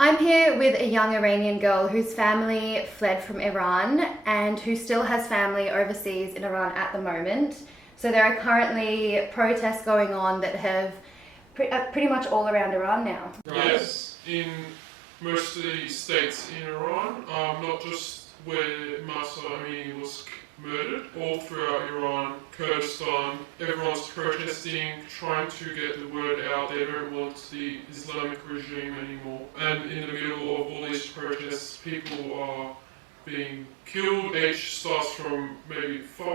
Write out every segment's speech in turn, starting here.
I'm here with a young Iranian girl whose family fled from Iran and who still has family overseas in Iran at the moment. So there are currently protests going on that have pretty much all around Iran now. Yes, in most of the states in Iran, not just where Mahsa Amini was murdered, all throughout Iran, Kurdistan, everyone's protesting, trying to get the word out. They don't want the Islamic regime anymore. And in the middle of all these protests, people are being killed. Age starts from maybe 5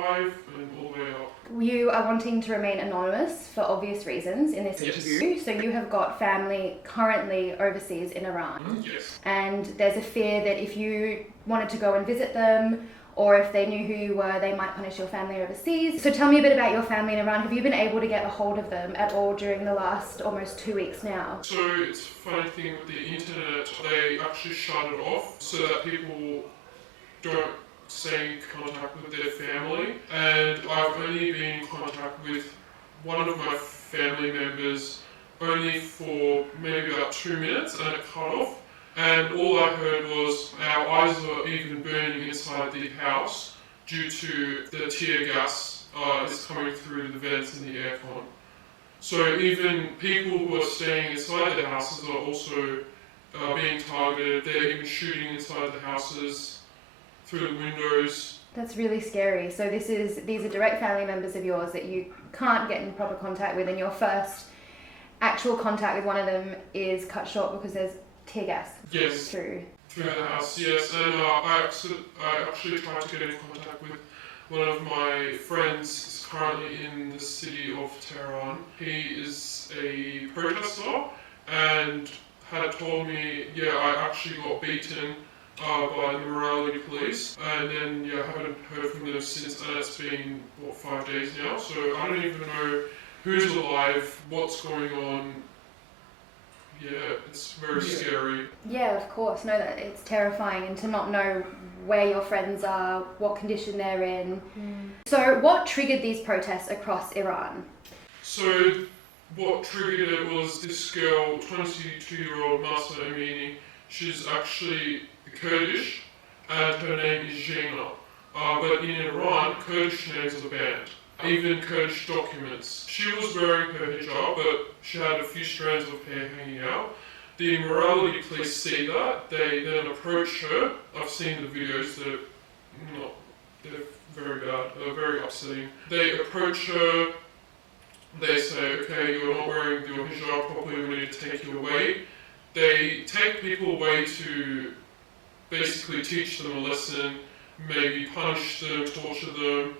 and all the way up. You are wanting to remain anonymous for obvious reasons in this interview. So you have got family currently overseas in Iran. Yes. And there's a fear that if you wanted to go and visit them, or if they knew who you were, they might punish your family overseas. So tell me a bit about your family in Iran. Have you been able to get a hold of them at all during the last almost 2 weeks now? So it's a funny thing with the internet, they actually shut it off so that people don't stay in contact with their family. And I've only been in contact with one of my family members only for maybe about 2 minutes, and it cut off. And all I heard was our eyes were even burning inside the house due to the tear gas is coming through the vents in the aircon. So even people who are staying inside the houses are also being targeted. They're even shooting inside the houses through the windows. That's really scary. So these are direct family members of yours that you can't get in proper contact with, and your first actual contact with one of them is cut short because there's tear gas through the house. Yes, and I actually tried to get in contact with one of my friends. He's currently in the city of Tehran. He is a protester and had told me, I actually got beaten by the morality police, and then I haven't heard from them since, and it's been 5 days now, so I don't even know who's alive, what's going on. Yeah, it's very scary. Yeah, of course. No, that it's terrifying, and to not know where your friends are, what condition they're in. So what triggered these protests across Iran? So what triggered it was this girl, 22-year-old Mahsa Amini. She's actually Kurdish, and her name is Jena. But in Iran, Kurdish names are banned. Even Kurdish documents. She was wearing her hijab, but she had a few strands of hair hanging out. The morality police see that. They then approach her. I've seen the videos. They're very bad. They're very upsetting. They approach her. They say, okay, you're not wearing your hijab properly, we need to take you away. They take people away to basically teach them a lesson, maybe punish them, torture them.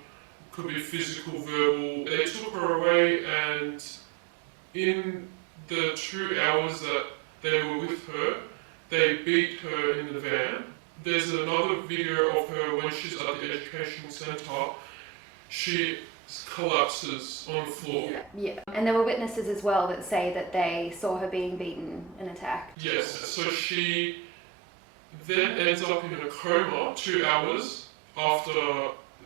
Could be physical, verbal. They took her away, and in the 2 hours that they were with her, they beat her in the van. There's another video of her when she's at the education centre. She collapses on the floor. Yeah, and there were witnesses as well that say that they saw her being beaten and attacked. Yes, so she then ends up in a coma 2 hours after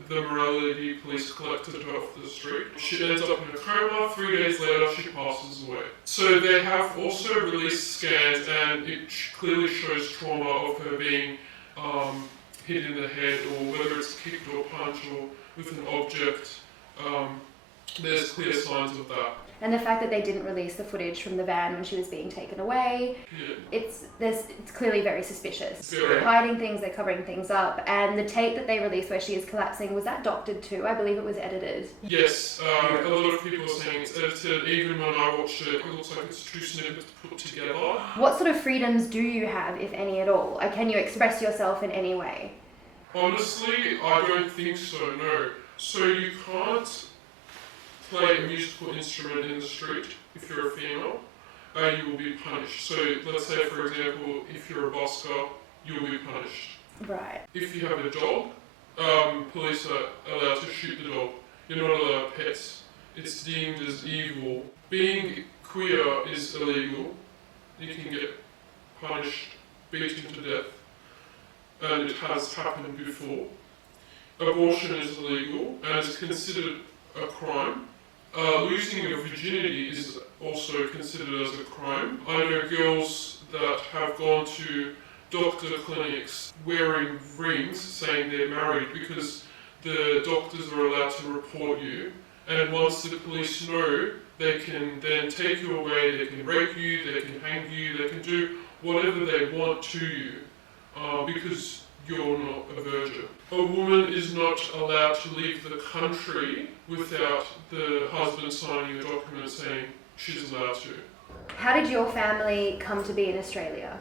the morality police collected her off the street. She ends up in a coma. 3 days later, she passes away. So they have also released scans, and it clearly shows trauma of her being hit in the head, or whether it's kicked or punched or with an object. There's clear signs of that. And the fact that they didn't release the footage from the van when she was being taken away, it's clearly very suspicious. They're hiding things, they're covering things up, and the tape that they released where she is collapsing, was that doctored too? I believe it was edited. Yes, a lot of people are saying it's edited. Even when I watched it, it looks like it's 2 snippets put together. What sort of freedoms do you have, if any at all? Can you express yourself in any way? Honestly, I don't think so, no. So you can't play a musical instrument in the street if you're a female, you will be punished. So let's say, for example, if you're a busker, you'll be punished. Right. If you have a dog, police are allowed to shoot the dog. You're not allowed pets. It's deemed as evil. Being queer is illegal. You can get punished, beaten to death, and it has happened before. Abortion is illegal and is considered a crime. Losing your virginity is also considered as a crime. I know girls that have gone to doctor clinics wearing rings saying they're married because the doctors are allowed to report you, and once the police know, they can then take you away, they can rape you, they can hang you, they can do whatever they want to you because you're not a virgin. A woman is not allowed to leave the country without the husband signing a document saying she's allowed to. How did your family come to be in Australia?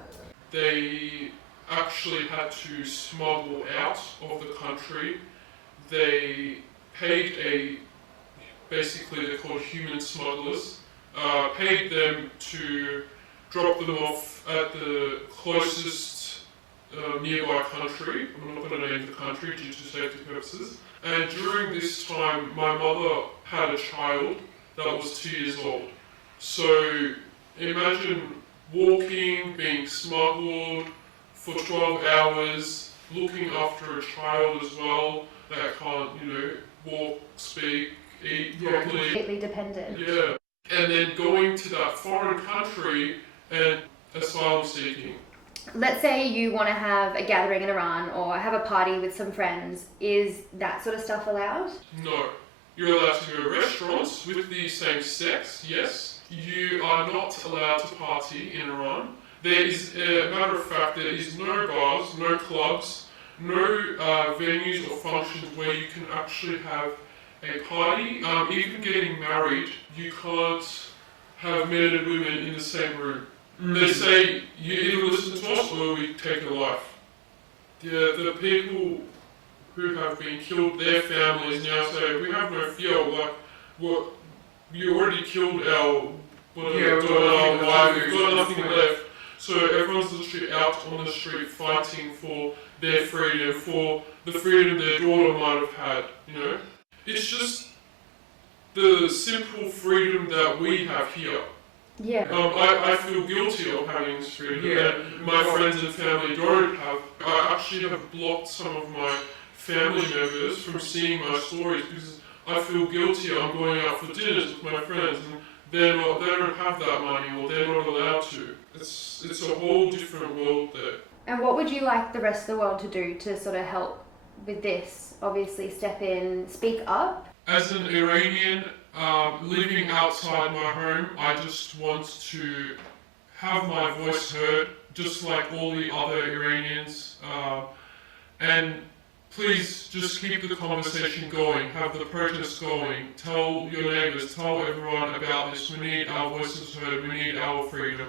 They actually had to smuggle out of the country. They paid basically they're called human smugglers, paid them to drop them off at the closest nearby country. I'm not going to name the country due to safety purposes. And during this time, my mother had a child that was 2 years old. So imagine walking, being smuggled for 12 hours, looking after a child as well that can't, walk, speak, eat properly. Completely dependent. Yeah. And then going to that foreign country and asylum seeking. Let's say you want to have a gathering in Iran or have a party with some friends. Is that sort of stuff allowed? No. You're allowed to go to restaurants with the same sex, yes. You are not allowed to party in Iran. There is, matter of fact, there is no bars, no clubs, no venues or functions where you can actually have a party. Even getting married, you can't have men and women in the same room. They say, you either listen to us or we take your life. The people who have been killed, their families now say, we have no fear, you already killed our wife, we've got nothing left. So everyone's literally out on the street fighting for their freedom, for the freedom their daughter might have had, It's just the simple freedom that we have here. Yeah. I feel guilty of having this freedom, and my friends and family don't have. I actually have blocked some of my family members from seeing my stories because I feel guilty. I'm going out for dinners with my friends, and they don't have that money, or they're not allowed to. It's a whole different world there. And what would you like the rest of the world to do to sort of help with this? Obviously, step in, speak up. As an Iranian living outside my home, I just want to have my voice heard, just like all the other Iranians. And please just keep the conversation going, have the protest going, tell your neighbours, tell everyone about this. We need our voices heard, we need our freedom.